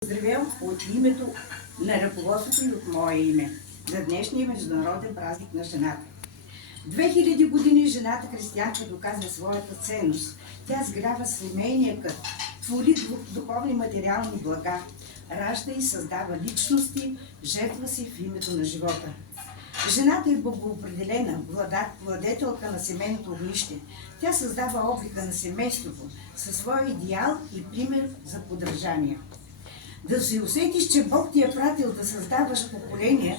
Поздравям от името на ръководството и от мое име за днешния международен празник на жената. 2000 години жената християнка доказва своята ценност. Тя сгрява семейния кът, твори духовни материални блага, ражда и създава личности, жертва си в името на живота. Жената е богоопределена, владетелка на семейното огнище. Тя създава облика на семейството със своя идеал и пример за подражание. Да се усетиш, че Бог ти е пратил да създаваш поколения,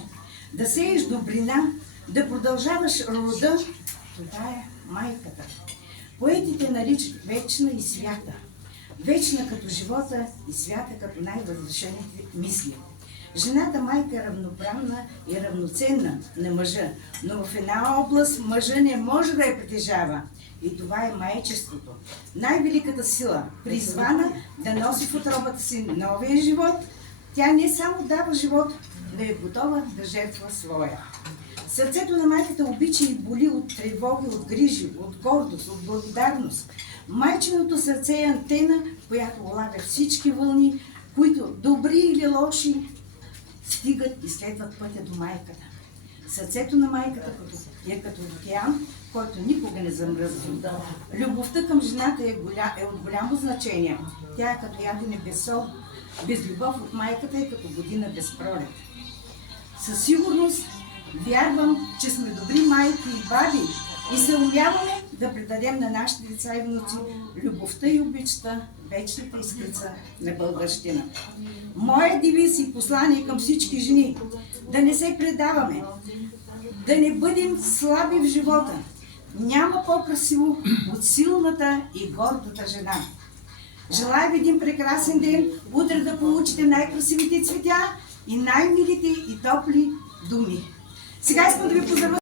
да сееш добрина, да продължаваш рода, това е майката. Поетите наричат вечна и свята. Вечна като живота и свята като най-възвишените мисли. Жената майка е равноправна и равноценна на мъжа, но в една област мъжа не може да я притежава. И това е майчеството. Най-великата сила, призвана да носи в утробата си новия живот, тя не само дава живот, но е готова да жертва своя. Сърцето на майката обича и боли от тревоги, от грижи, от гордост, от благодарност. Майчиното сърце е антена, която улавя всички вълни, които, добри или лоши, стигат и следват пътя до майката. Сърцето на майката е като океан, който никога не замръзва. Любовта към жената е от голямо значение. Тя е като ядене без сол. Без любов от майката е като година без пролет. Със сигурност вярвам, че сме добри майки и баби и се умяваме да предадем на нашите деца и внуци любовта и обичта, вечната искрица на българщина. Моя девиз и послание към всички жени – да не се предаваме, да не бъдем слаби в живота. Няма по-красиво от силната и гордата жена. Желая ви един прекрасен ден, утре да получите най-красивите цветя и най-милите и топли думи. Сега искам да ви поздравя